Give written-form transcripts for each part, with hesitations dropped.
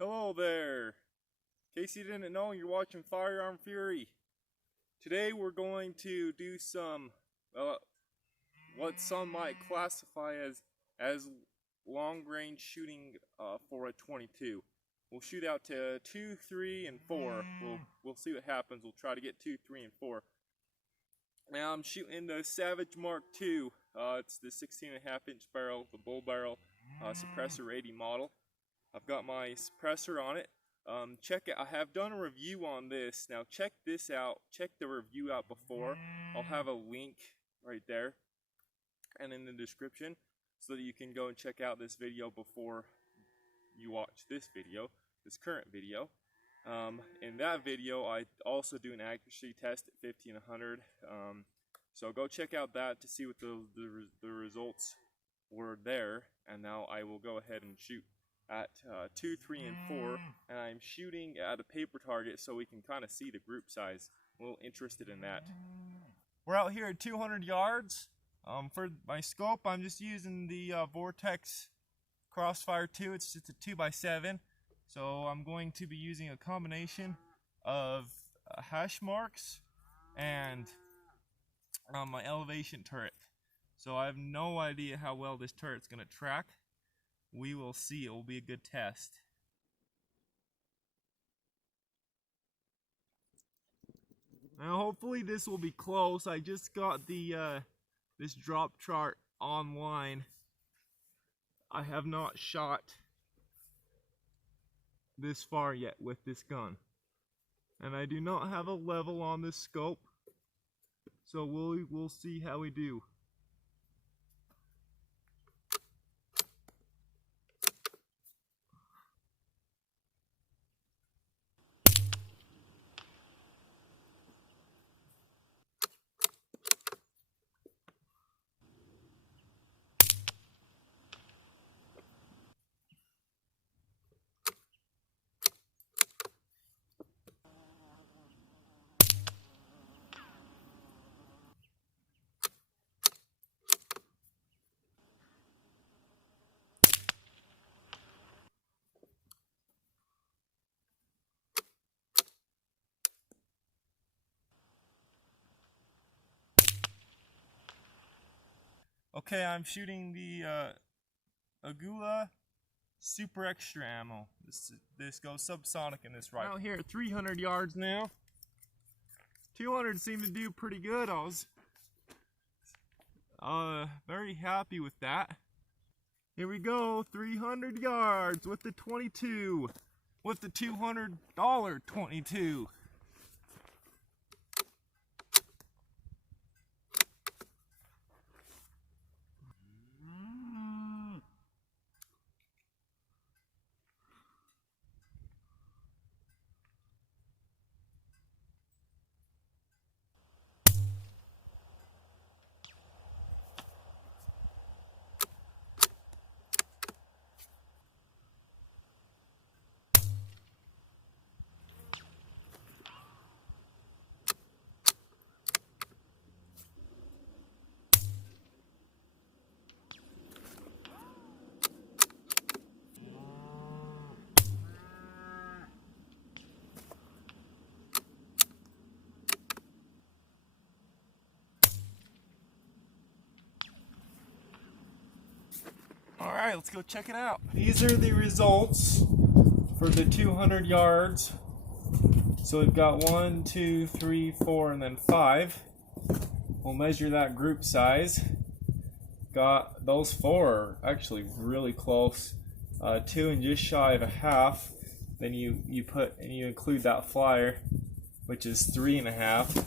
Hello there! In case you didn't know, you're watching Firearm Fury. Today we're going to do some, what some might classify as long-range shooting for a 22. We'll shoot out to 2, 3, and 4. We'll see what happens. We'll try to get 2, 3, and 4. Now I'm shooting the Savage Mark II. It's the 16.5-inch barrel, the bull barrel suppressor 80 model. I've got my suppressor on it. Check it. I have done a review on this. Now check this out. Check the review out before. I'll have a link right there and in the description so that you can go and check out this video before you watch this video, this current video. In that video, I also do an accuracy test at 50 and 100. So go check out that to see what the results were there. And now I will go ahead and shoot at 2, 3, and 4, and I'm shooting at a paper target so we can kind of see the group size. I'm a little interested in that. We're out here at 200 yards. For my scope, I'm just using the Vortex Crossfire 2. It's just a 2x7, so I'm going to be using a combination of hash marks and my elevation turret. So I have no idea how well this turret's going to track. We will see. It will be a good test. Now hopefully this will be close. I just got the this drop chart online. I have not shot this far yet with this gun. And I do not have a level on this scope. So we'll see how we do. Okay, I'm shooting the Aguila Super Extra ammo. This goes subsonic in this rifle. Out here at 300 yards now. 200 seemed to do pretty good. I was very happy with that. Here we go, 300 yards with the 22, with the $200 22. Alright, let's go check it out. These are the results for the 200 yards. So we've got 1, 2, 3, 4, and then 5. We'll measure that group size. Got those 4 are actually really close. 2 and just shy of a half. Then you include that flyer, which is 3.5.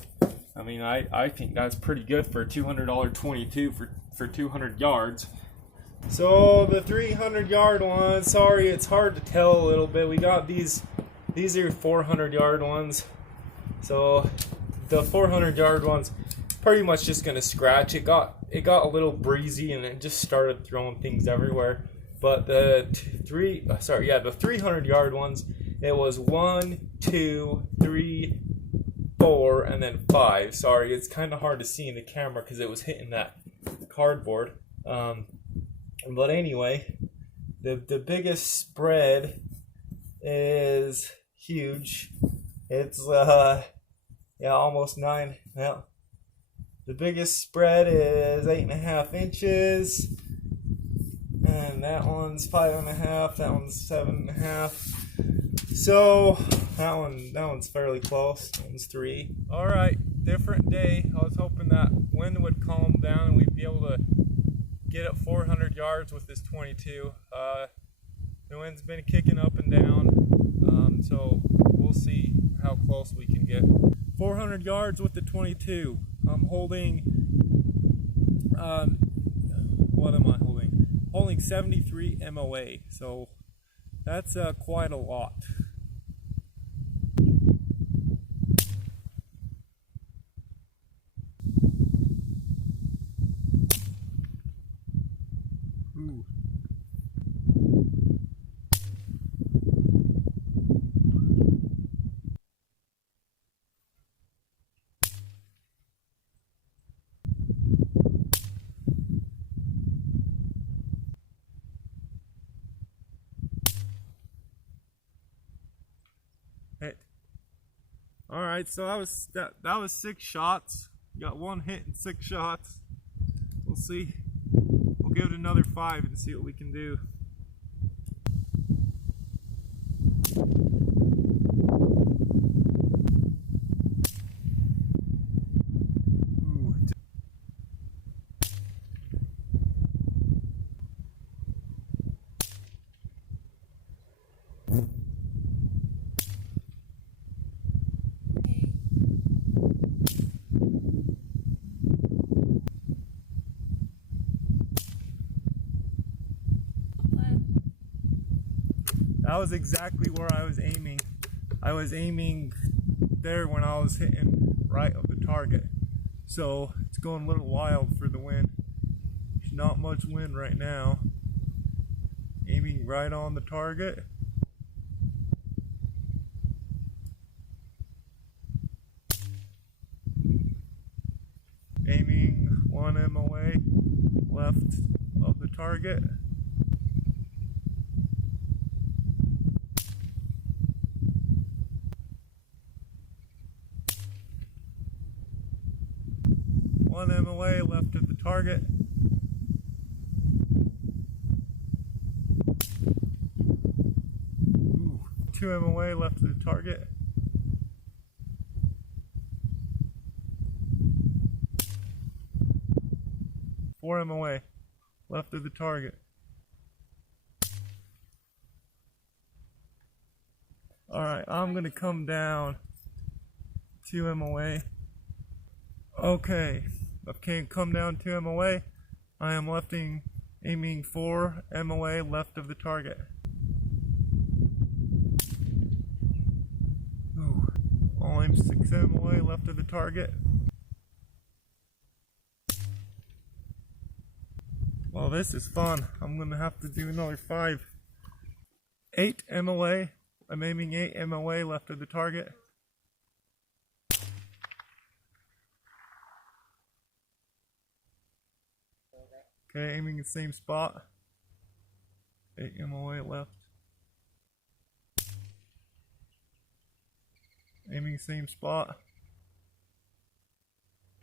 I mean, I think that's pretty good for a $200 22 for 200 yards. So the 300 yard one, sorry, it's hard to tell a little bit. We got these are 400 yard ones. So the 400 yard ones pretty much just gonna scratch. It got a little breezy and it just started throwing things everywhere. But the 300 yard ones, it was 1, 2, 3, 4, and then 5. Sorry, it's kind of hard to see in the camera because it was hitting that cardboard. But anyway, the biggest spread is huge. It's yeah, almost 9. Yeah. The biggest spread is 8.5 inches, and that one's 5.5. That one's 7.5. So that one's fairly close. That one's 3. All right, different day. I was hoping that wind would calm down and we'd be able to get up 400 yards with this 22. The wind's been kicking up and down, so we'll see how close we can get. 400 yards with the 22. I'm holding, what am I holding? Holding 73 MOA, so that's quite a lot. Ooh. Hit. All right, so that was 6 shots. Got 1 hit and 6 shots. We'll see. We'll give it another 5 and see what we can do. Ooh. That was exactly where I was aiming. I was aiming there when I was hitting right of the target. So it's going a little wild for the wind. There's not much wind right now. Aiming right on the target. Aiming 1 MOA left of the target. One MOA left of the target. Ooh, 2 MOA left of the target. Four MOA left of the target. Alright, I'm gonna come down 2 MOA. Okay, I can't come down 2 MOA. I am aiming 4 MOA left of the target. Ooh, I'll aim 6 MOA left of the target. Well, this is fun. I'm gonna have to do another 5. 8 MOA. I'm aiming 8 MOA left of the target. Okay, aiming the same spot. 8 MOA left. Aiming same spot.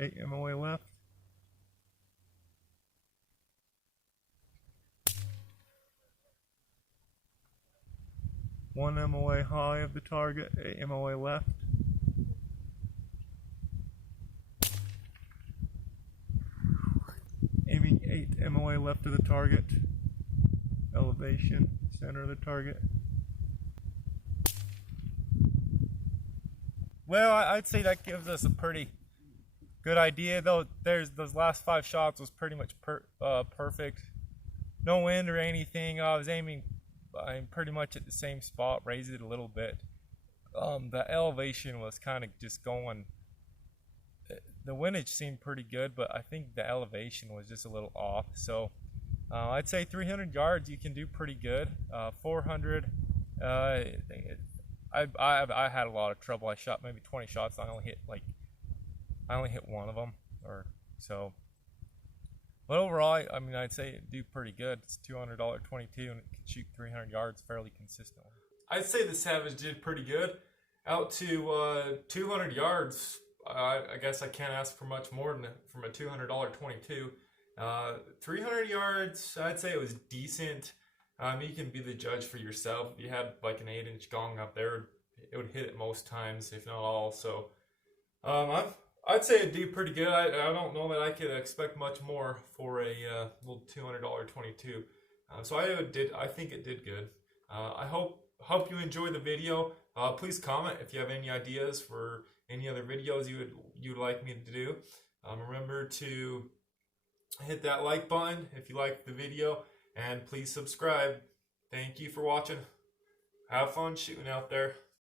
8 MOA left. One MOA high of the target, 8 MOA left. Aiming 8 MOA left of the target. Elevation, center of the target. Well, I'd say that gives us a pretty good idea, though. Those last 5 shots was pretty much perfect. No wind or anything. I'm pretty much at the same spot, raised it a little bit. The elevation was kind of just going. The windage seemed pretty good, but I think the elevation was just a little off. So I'd say 300 yards you can do pretty good. 400, I had a lot of trouble. I shot maybe 20 shots. I only hit one of them, or so. But overall, I mean, I'd say it'd do pretty good. It's $200 22, and it can shoot 300 yards fairly consistently. I'd say the Savage did pretty good. Out to 200 yards, I guess I can't ask for much more than from a $200 22. 300 yards, I'd say it was decent. You can be the judge for yourself. If you had like an 8-inch gong up there, it would hit it most times, if not all. So I'd say it'd do pretty good. I don't know that I could expect much more for a little $200 22. So I think it did good. I hope you enjoyed the video. Please comment if you have any ideas for any other videos you'd like me to do. Remember to hit that like button if you like the video, and please subscribe. Thank you for watching. Have fun shooting out there.